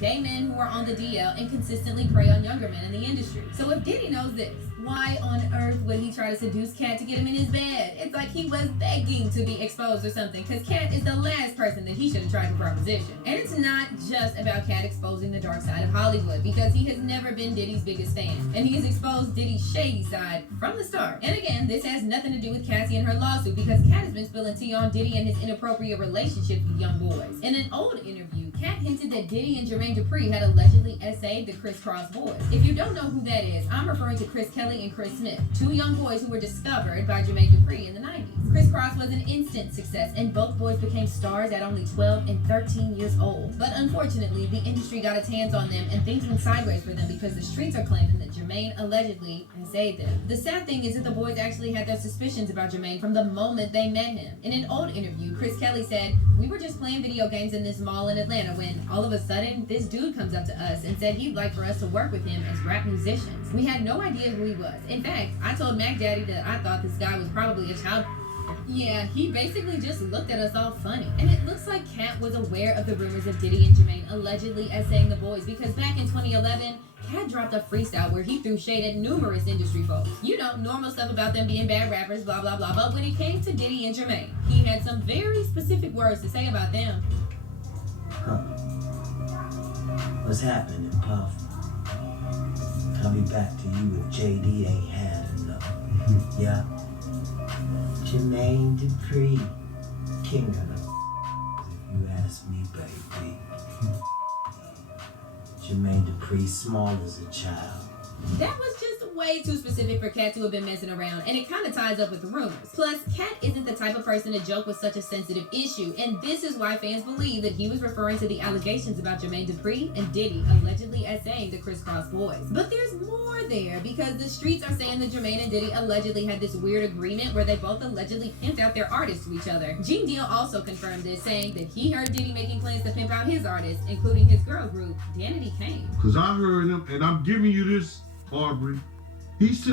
Gay men who are on the DL and consistently prey on younger men in the industry. So if Diddy knows this, why on earth would he try to seduce Katt to get him in his bed? It's like he was begging to be exposed or something, because Katt is the last person that he should have tried to proposition. And it's not just about Katt exposing the dark side of Hollywood, because he has never been Diddy's biggest fan, and he has exposed Diddy's shady side from the start. And again, this has nothing to do with Cassie and her lawsuit, because Katt has been spilling tea on Diddy and his inappropriate relationship with young boys. In an old interview, Katt hinted that Diddy and Jermaine Dupri had allegedly essayed the Criss Cross boys. If you don't know who that is, I'm referring to Chris Kelly and Chris Smith, two young boys who were discovered by Jermaine Dupri in the 90s. Criss Cross was an instant success, and both boys became stars at only 12 and 13 years old. But unfortunately, the industry got its hands on them, and things went sideways for them because the streets are claiming that Jermaine allegedly essayed them. The sad thing is that the boys actually had their suspicions about Jermaine from the moment they met him. In an old interview, Chris Kelly said, "We were just playing video games in this mall in Atlanta when all of a sudden this dude comes up to us and said he'd like for us to work with him as rap musicians. We had no idea who he was. In fact, I told Mac Daddy that I thought this guy was probably a child. Yeah, he basically just looked at us all funny." And it looks like Katt was aware of the rumors of Diddy and Jermaine allegedly essaying the boys, because back in 2011, Katt dropped a freestyle where he threw shade at numerous industry folks. You know, normal stuff about them being bad rappers, blah, blah, blah. But when it came to Diddy and Jermaine, he had some very specific words to say about them. What's happening, Puff? I'll be back to you if JD ain't had enough. Yeah? Jermaine Dupri, king of the if you ask me, baby. Jermaine Dupri, small as a child. That was just way too specific for Katt to have been messing around, and it kind of ties up with the rumors. Plus, Katt isn't the type of person to joke with such a sensitive issue, and this is why fans believe that he was referring to the allegations about Jermaine Dupri and Diddy allegedly essaying the Criss Cross boys. But there's more there, because the streets are saying that Jermaine and Diddy allegedly had this weird agreement where they both allegedly pimped out their artists to each other. Gene Deal also confirmed this, saying that he heard Diddy making plans to pimp out his artists, including his girl group, Danity Kane. Because I heard him, and I'm giving you this, Aubrey. He said